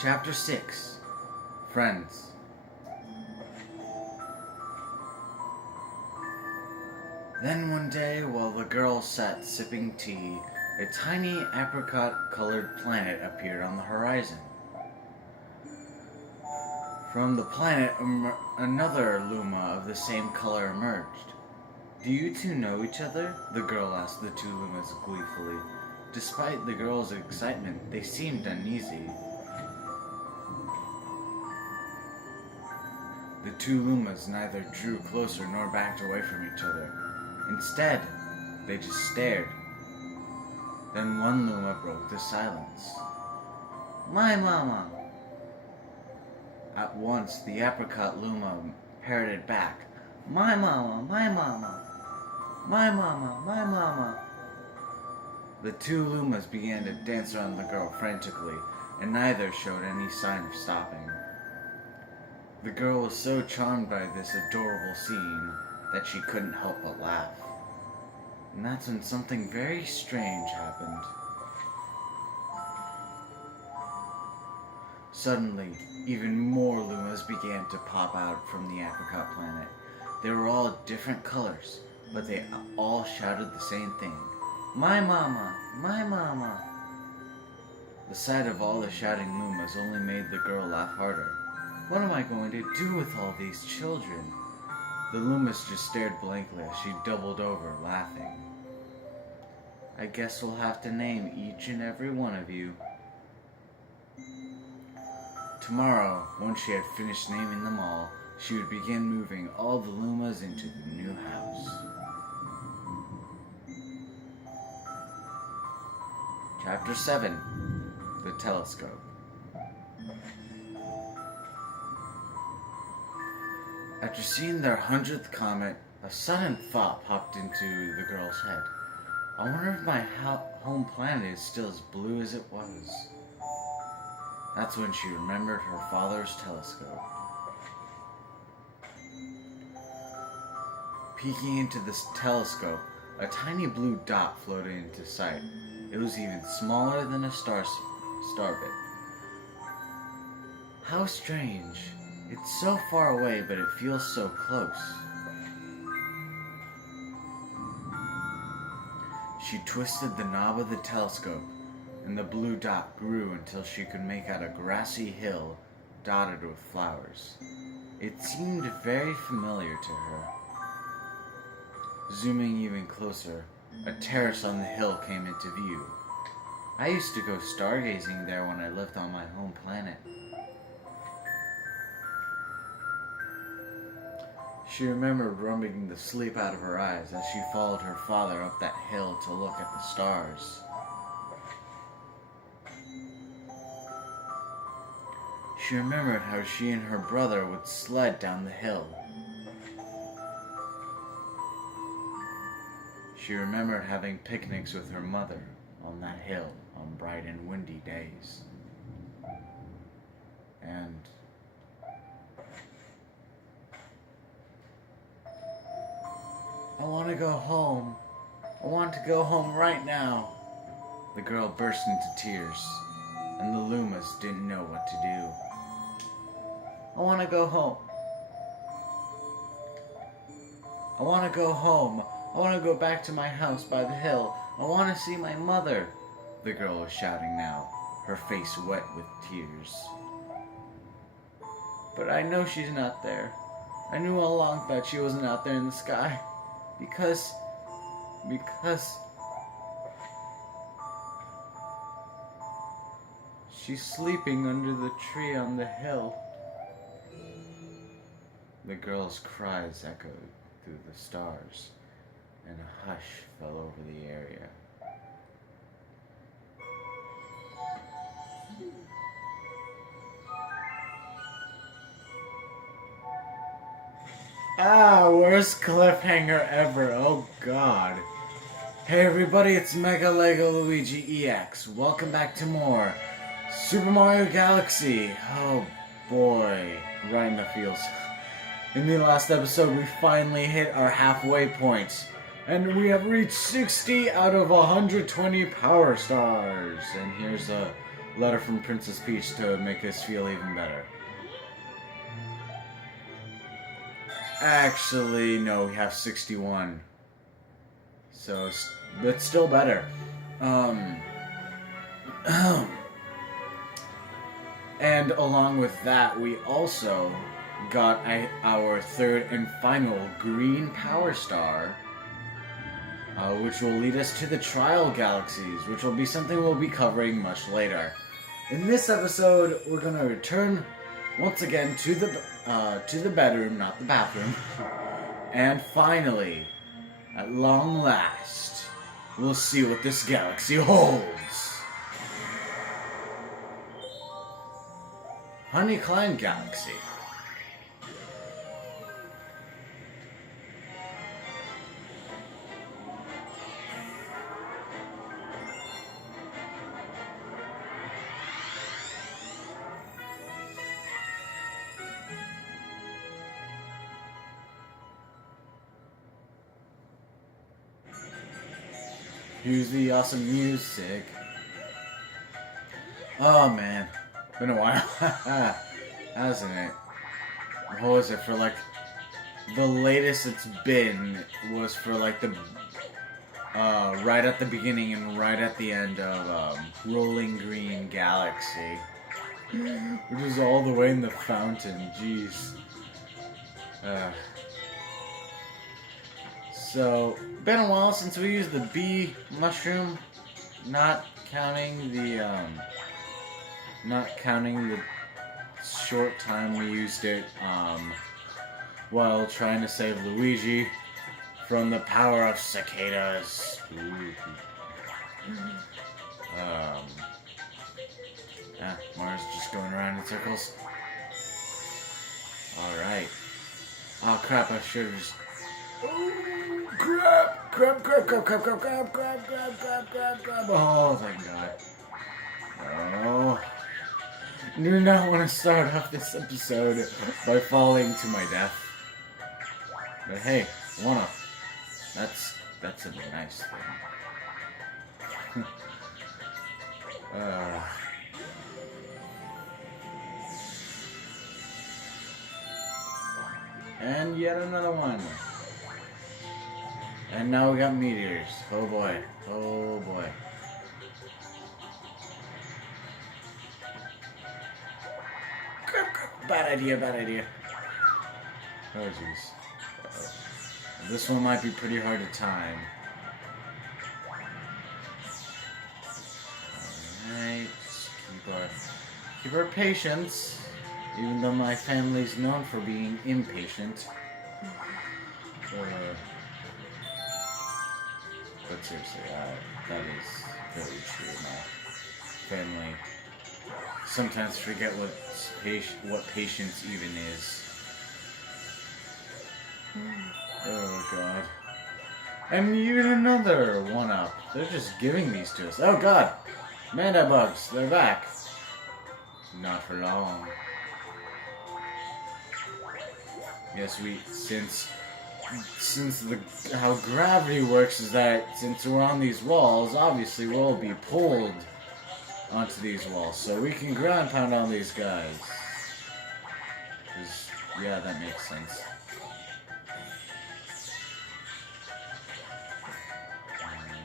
Chapter 6 Friends. Then one day, while the girls sat sipping tea, a tiny apricot-colored planet appeared on the horizon. From the planet, another Luma of the same color emerged. "Do you two know each other?" the girl asked the two Lumas gleefully. Despite the girls' excitement, they seemed uneasy. The two Lumas neither drew closer nor backed away from each other. Instead, they just stared. Then one Luma broke the silence. "My mama!" At once, the apricot Luma parroted back, "My mama, my mama, my mama, my mama." The two Lumas began to dance around the girl frantically, and neither showed any sign of stopping. The girl was so charmed by this adorable scene that she couldn't help but laugh. And that's when something very strange happened. Suddenly, even more Lumas began to pop out from the apricot planet. They were all different colors, but they all shouted the same thing. "My mama! My mama!" The sight of all the shouting Lumas only made the girl laugh harder. What am I going to do with all these children? The Lumas just stared blankly as she doubled over, laughing. "I guess we'll have to name each and every one of you." Tomorrow, once she had finished naming them all, she would begin moving all the Lumas into the new house. Chapter 7 The Telescope. After seeing their 100th comet, a sudden thought popped into the girl's head. I wonder if my home planet is still as blue as it was. That's when she remembered her father's telescope. Peeking into this telescope, a tiny blue dot floated into sight. It was even smaller than a starbit. How strange. It's so far away, but it feels so close. She twisted the knob of the telescope, and the blue dot grew until she could make out a grassy hill dotted with flowers. It seemed very familiar to her. Zooming even closer, a terrace on the hill came into view. I used to go stargazing there when I lived on my home planet. She remembered rubbing the sleep out of her eyes as she followed her father up that hill to look at the stars. She remembered how she and her brother would sled down the hill. She remembered having picnics with her mother on that hill on bright and windy days. And "I want to go home. I want to go home right now." The girl burst into tears, and the Lumas didn't know what to do. "I want to go home. I want to go home. I want to go back to my house by the hill. I want to see my mother," the girl was shouting now, her face wet with tears. "But I know she's not there. I knew all along that she wasn't out there in the sky. Because she's sleeping under the tree on the hill." The girl's cries echoed through the stars, and a hush fell over the area. Worst cliffhanger ever. Oh god. Hey everybody, it's Mega Lego Luigi EX. Welcome back to more Super Mario Galaxy. Oh boy. Right in the feels. In the last episode, we finally hit our halfway point. And we have reached 60 out of 120 power stars. And here's a letter from Princess Peach to make us feel even better. Actually, no, we have 61. So, but still better. And along with that, we also got our third and final green power star, which will lead us to the trial galaxies, which will be something we'll be covering much later. In this episode, we're gonna return once again to the bedroom, not the bathroom, and finally, at long last, we'll see what this galaxy holds. Honeyclimb Galaxy. Here's the awesome music. Oh man, been a while, hasn't it? What was it for? Like, the latest it's been was for like the right at the beginning and right at the end of Rolling Green Galaxy, which is all the way in the fountain. Jeez. So, been a while since we used the bee mushroom, not counting the short time we used it while trying to save Luigi from the power of cicadas. Mars just going around in circles. Alright. Oh crap, I should have just... Crap. Oh, thank God. Oh. I do not want to start off this episode by falling to my death. But hey, one up. That's a nice thing. And yet another one. And now we got meteors. Oh boy. Oh boy. Bad idea. Oh jeez. This one might be pretty hard to time. Alright, just keep our patience. Even though my family's known for being impatient. But seriously, that is very true. My family sometimes forget what patience even is. Oh God. And even another one-up. They're just giving these to us. Oh God! Manda bugs, they're back. Not for long. Yes, since how gravity works is that since we're on these walls, obviously we'll be pulled onto these walls, so we can ground pound on these guys. 'Cause, yeah, that makes sense.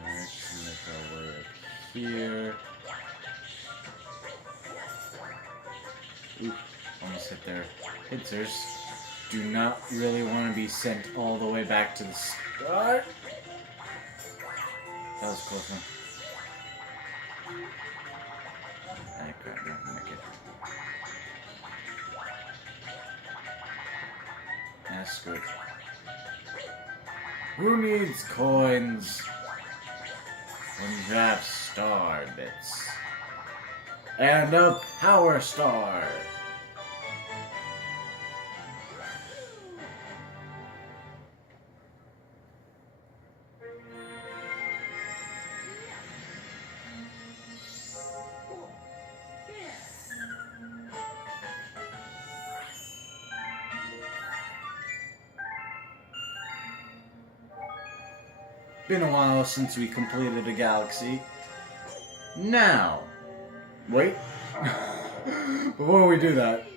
Let's make our way up here. Oop, almost hit their pincers. Do not really want to be sent all the way back to the start. That was close one. Ah, crap, no, make it. That's good. Who needs coins when you have star bits? And a power star! Been a while since we completed a galaxy. Now, Wait. Before we do that,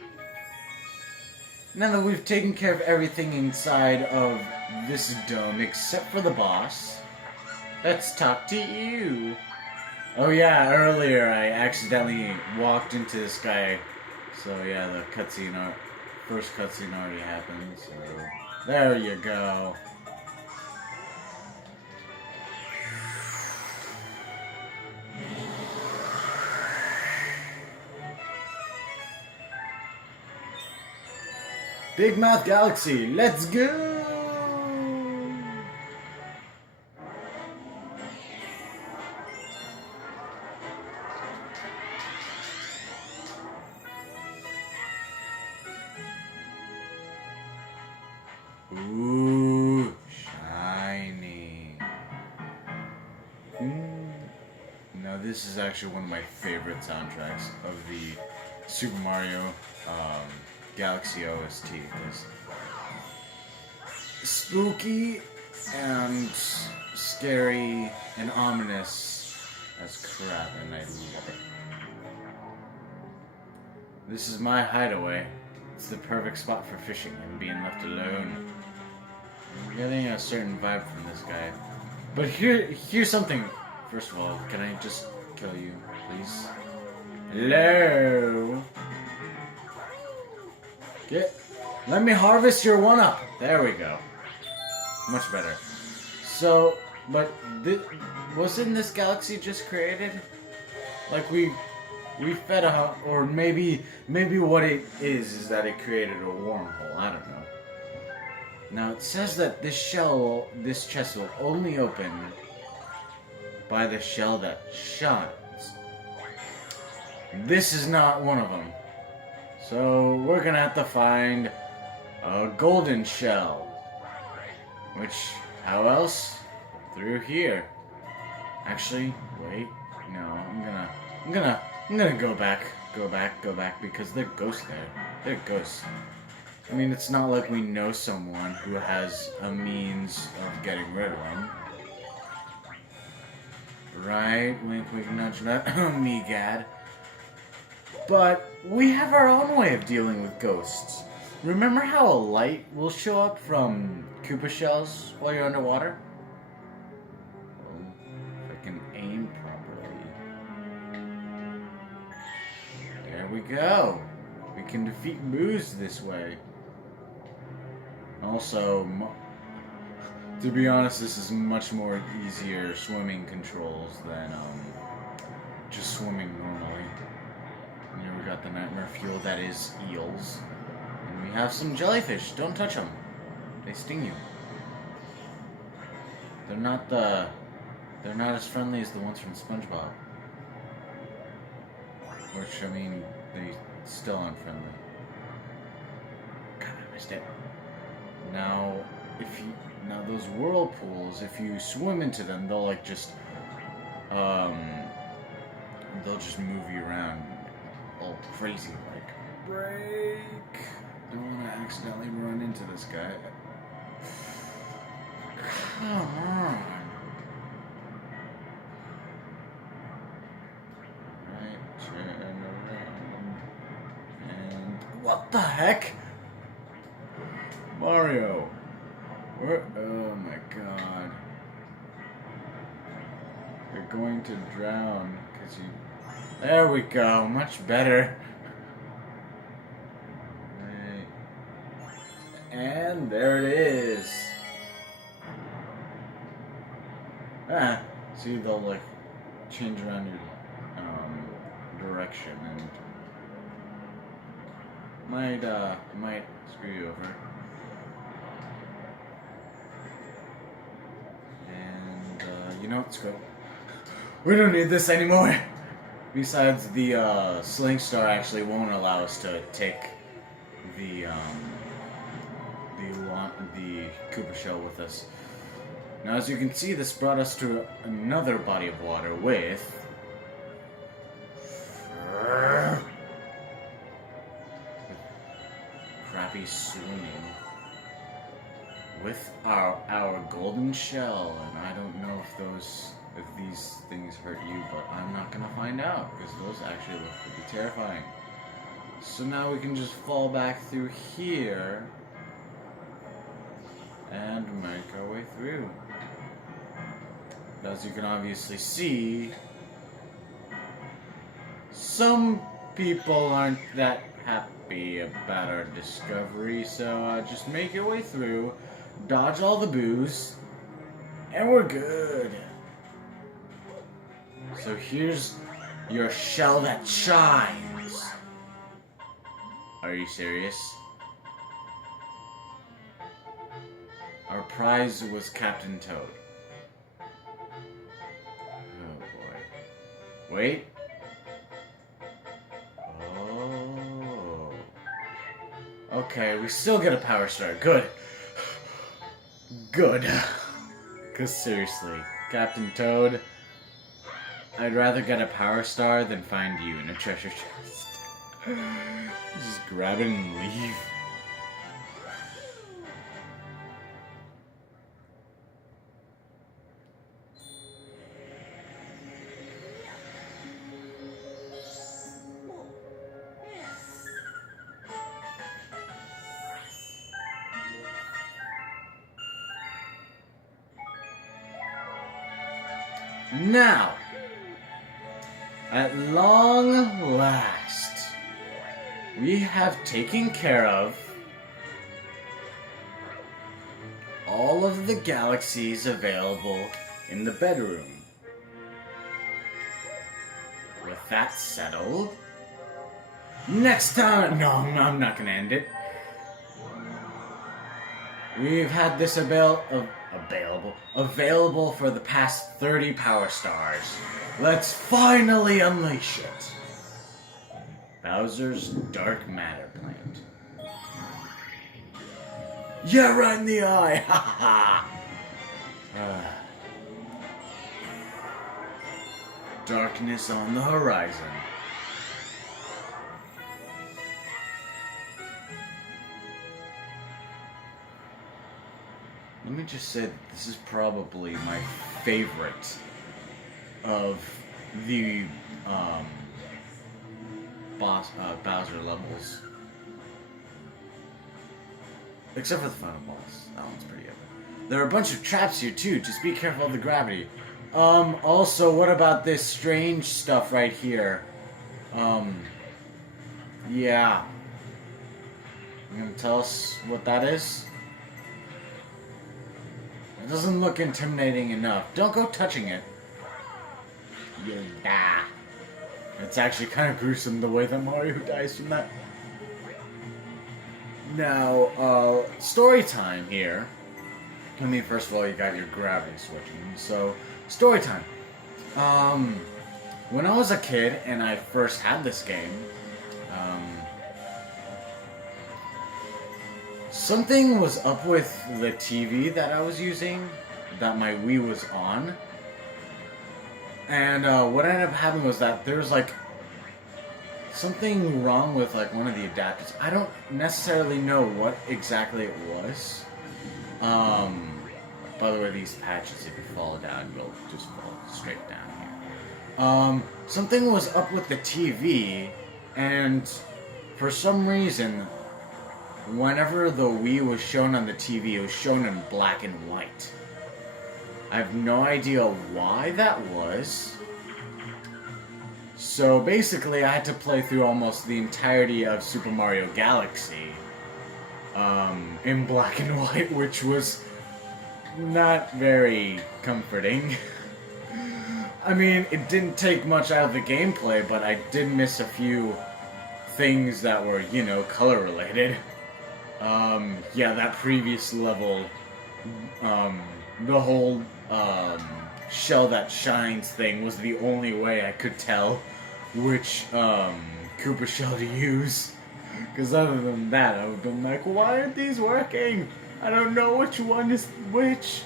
now that we've taken care of everything inside of this dome except for the boss, let's talk to you. Oh yeah, earlier I accidentally walked into this guy. So yeah, the cutscene, first cutscene already happened. So there you go. Big Mouth Galaxy, let's go! Ooh, shiny. Now this is actually one of my favorite soundtracks of the Super Mario Galaxy OST. It's spooky and scary and ominous as crap, and I love it. This is my hideaway. It's the perfect spot for fishing and being left alone. I'm getting a certain vibe from this guy. But here's something. First of all, can I just kill you, please? Hello? Let me harvest your one-up. There we go. Much better. So, but wasn't this galaxy just created? Like we fed or maybe what it is that it created a wormhole. I don't know. Now it says that this chest will only open by the shell that shines. This is not one of them. So we're gonna have to find a golden shell. Which, how else? Through here. Actually, wait. No, I'm gonna go back, because there are ghosts there. There are ghosts. I mean, it's not like we know someone who has a means of getting rid of them. Right? Wink, wink, nudge, nudge. Me, Gad. But we have our own way of dealing with ghosts. Remember how a light will show up from Koopa shells while you're underwater? Well, if I can aim properly. There we go. We can defeat Moose this way. Also, to be honest, this is much more easier swimming controls than just swimming normally. And here we got the nightmare fuel that is eels. And we have some jellyfish. Don't touch them. They sting you. They're not as friendly as the ones from SpongeBob. Which, I mean, they still unfriendly. God, I missed it. Now, those whirlpools, if you swim into them, they'll just move you around all crazy, like, break. Don't want to accidentally run into this guy. Come on. Right, turn around. And what the heck? Mario. Oh my god. You're going to drown because you... There we go. Much better. Right. And there it is. Ah. See, they'll change around your direction and might screw you over. You know, let's go. We don't need this anymore. Besides, the Sling Star actually won't allow us to take the Koopa shell with us. Now, as you can see, this brought us to another body of water with crappy swimming. With our golden shell, and I don't know if those if these things hurt you, but I'm not gonna find out, because those actually look pretty terrifying. So now we can just fall back through here and make our way through. As you can obviously see, some people aren't that happy about our discovery, so just make your way through, dodge all the boos, and we're good. So here's your shell that shines. Are you serious? Our prize was Captain Toad. Oh boy. Wait. Oh. Okay, we still get a power star. Good. Good. Because seriously, Captain Toad, I'd rather get a power star than find you in a treasure chest. Just grab it and leave. Now, at long last, we have taken care of all of the galaxies available in the bedroom. With that settled, next time... No, I'm not gonna end it. We've had this available for the past 30 power stars. Let's finally unleash it. Bowser's dark matter plant. Yeah, right in the eye. Ha ha. Darkness on the horizon. Let me just say that this is probably my favorite of the Bowser levels. Except for the final boss. That one's pretty epic. There are a bunch of traps here too, just be careful of the gravity. Also, what about this strange stuff right here? Yeah. You gonna tell us what that is? It doesn't look intimidating enough. Don't go touching it. You'll die. It's actually kind of gruesome the way that Mario dies from that. Now, story time here. I mean, first of all, you got your gravity switching. So, story time. When I was a kid and I first had this game, something was up with the TV that I was using, that my Wii was on. And what ended up happening was that there was like something wrong with like one of the adapters. I don't necessarily know what exactly it was. By the way, these patches, if you fall down, you'll just fall straight down here. Something was up with the TV, and for some reason, whenever the Wii was shown on the TV, it was shown in black and white. I have no idea why that was. So basically, I had to play through almost the entirety of Super Mario Galaxy in black and white, which was not very comforting. I mean, it didn't take much out of the gameplay, but I did miss a few things that were, you know, color related. Yeah, that previous level, the whole, shell that shines thing was the only way I could tell which, Koopa shell to use. Because other than that, I would have been like, why aren't these working? I don't know which one is which.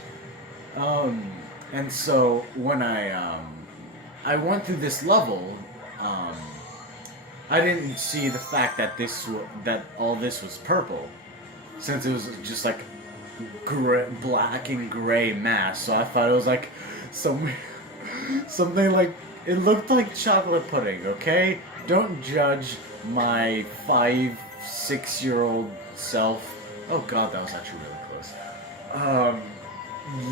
And so, when I went through this level, I didn't see the fact that that all this was purple, since it was just like black and gray mass. So I thought it was like some Something like, it looked like chocolate pudding, okay? Don't judge my 5, 6-year-old self. Oh god, that was actually really close.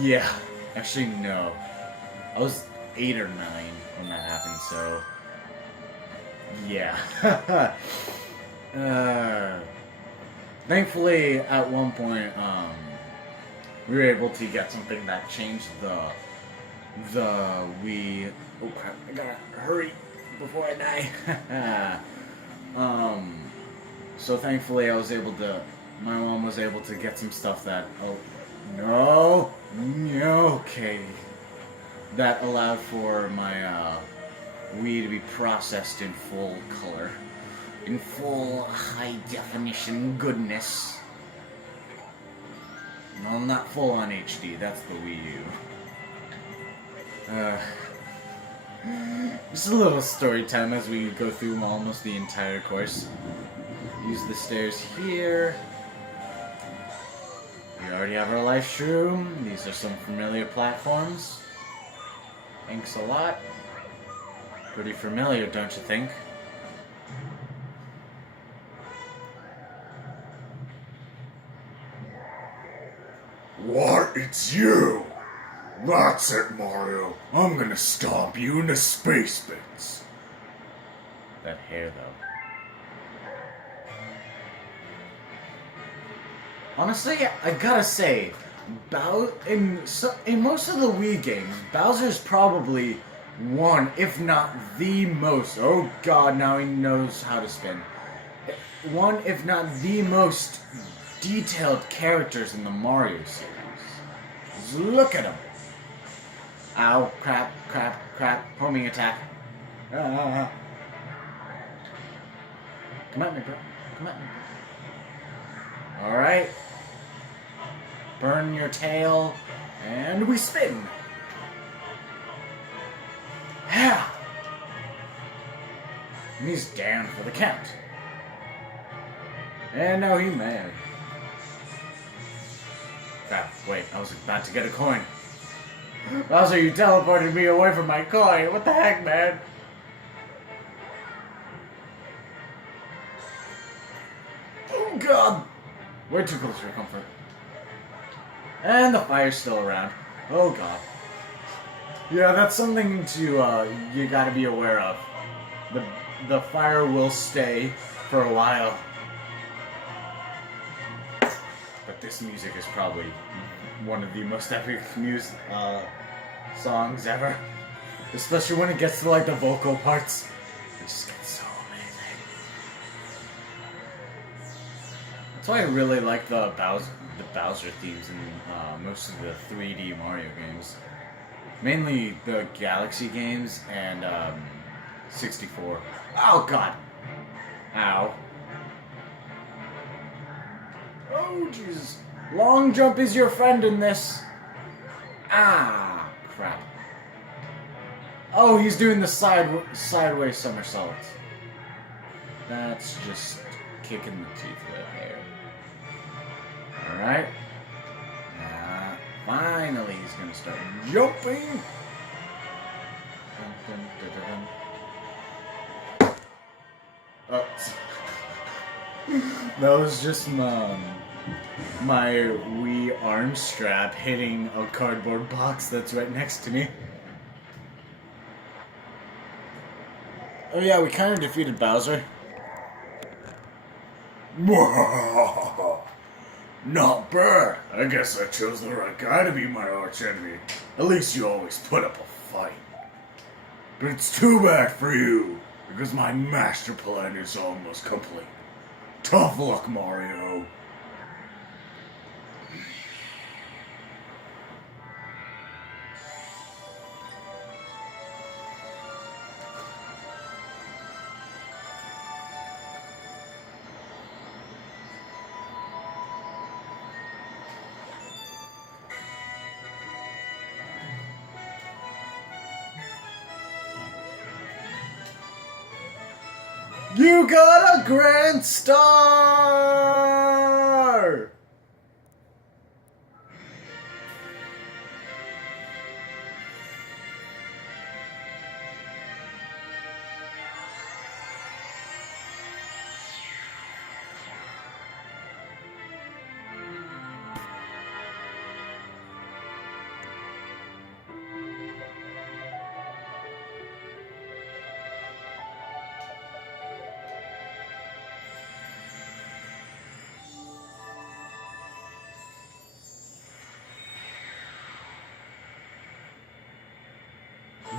Yeah. Actually, no. I was 8 or 9 when that happened, so... Yeah. Thankfully, at one point, we were able to get something that changed the Wii. Oh crap! I gotta hurry before I die. So thankfully, I was able to. My mom was able to get some stuff that. Oh, no, okay. That allowed for my Wii to be processed in full color, in full high definition goodness. Well, not full on HD. That's the Wii U. Just a little story time as we go through almost the entire course. Use the stairs here. We already have our life shroom. These are some familiar platforms. Thanks a lot. Pretty familiar, don't you think? What? It's you! That's it, Mario. I'm gonna stomp you into space bits. That hair, though. Honestly, I gotta say, in most of the Wii games, Bowser's probably one, if not the most. Oh god, now he knows how to spin. One, if not the most detailed characters in the Mario series. Just look at him. Ow, crap, crap, crap. Homing attack. Come at me, bro. Come at me, bro. Alright. Burn your tail. And we spin. Yeah. And he's down for the count. And now he mad. Crap, wait, I was about to get a coin. Bowser, you teleported me away from my coin. What the heck, man? Oh, God. Way too close for comfort. And the fire's still around. Oh, God. Yeah, that's something to, you gotta be aware of. The fire will stay for a while. But this music is probably one of the most epic songs ever. Especially when it gets to like the vocal parts. It just gets so amazing. That's why I really like the Bowser themes in most of the 3D Mario games. Mainly the Galaxy games and 64. Oh god! Ow. Oh Jesus. Long jump is your friend in this. Ah, crap. Oh, he's doing the sideways somersaults. That's just kicking the teeth with hair. Alright. Finally, he's gonna start jumping. Dun, dun, dun, dun, dun. Oh. That was just my Wii arm strap hitting a cardboard box that's right next to me. Oh yeah, we kind of defeated Bowser. Not bad. I guess I chose the right guy to be my arch enemy. At least you always put up a fight. But it's too bad for you, because my master plan is almost complete. Tough luck, Mario. You got a grand star!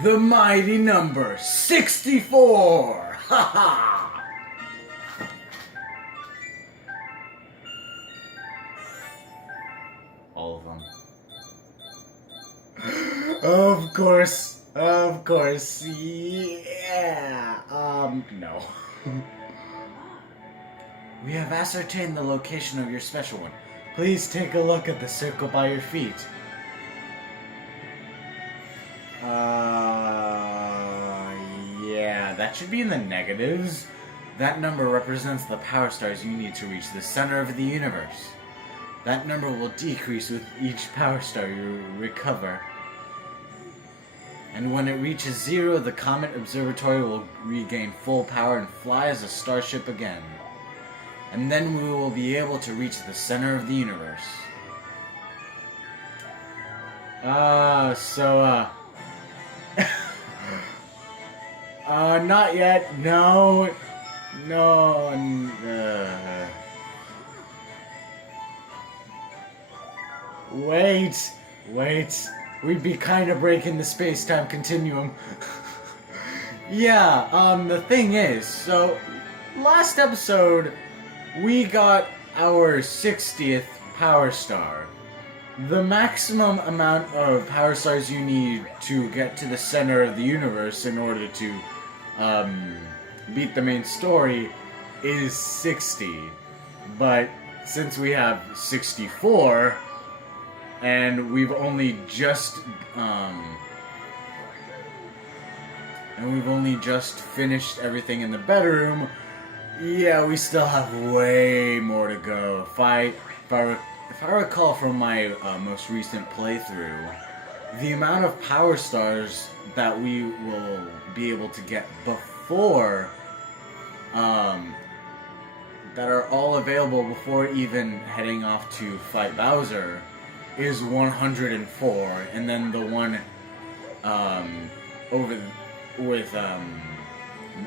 the mighty number 64! Ha ha! All of them. Of course, yeah. No. We have ascertained the location of your special one. Please take a look at the circle by your feet. Yeah, that should be in the negatives. That number represents the power stars you need to reach the center of the universe. That number will decrease with each power star you recover. And when it reaches 0, the Comet Observatory will regain full power and fly as a starship again. And then we will be able to reach the center of the universe. Not yet. No. Wait. We'd be kind of breaking the space-time continuum. Yeah, the thing is, so, last episode, we got our 60th Power Star. The maximum amount of Power Stars you need to get to the center of the universe in order to, beat the main story is 60. But, since we have 64... and we've only just finished everything in the bedroom. Yeah, we still have way more to go. If I recall from my most recent playthrough, the amount of power stars that we will be able to get before that are all available before even heading off to fight Bowser is 104, and then the one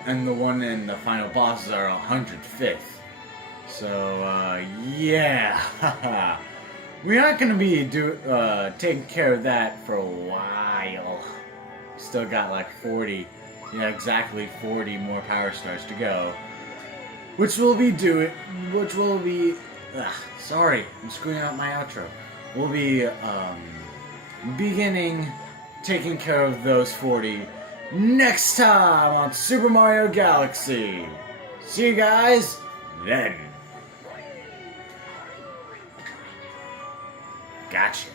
and the one in the final bosses are 105th. So yeah, we aren't gonna be taking care of that for a while. Still got like 40, yeah, exactly 40 more power stars to go, which will be sorry, I'm screwing up my outro. We'll be beginning taking care of those 40 next time on Super Mario Galaxy. See you guys then. Gotcha.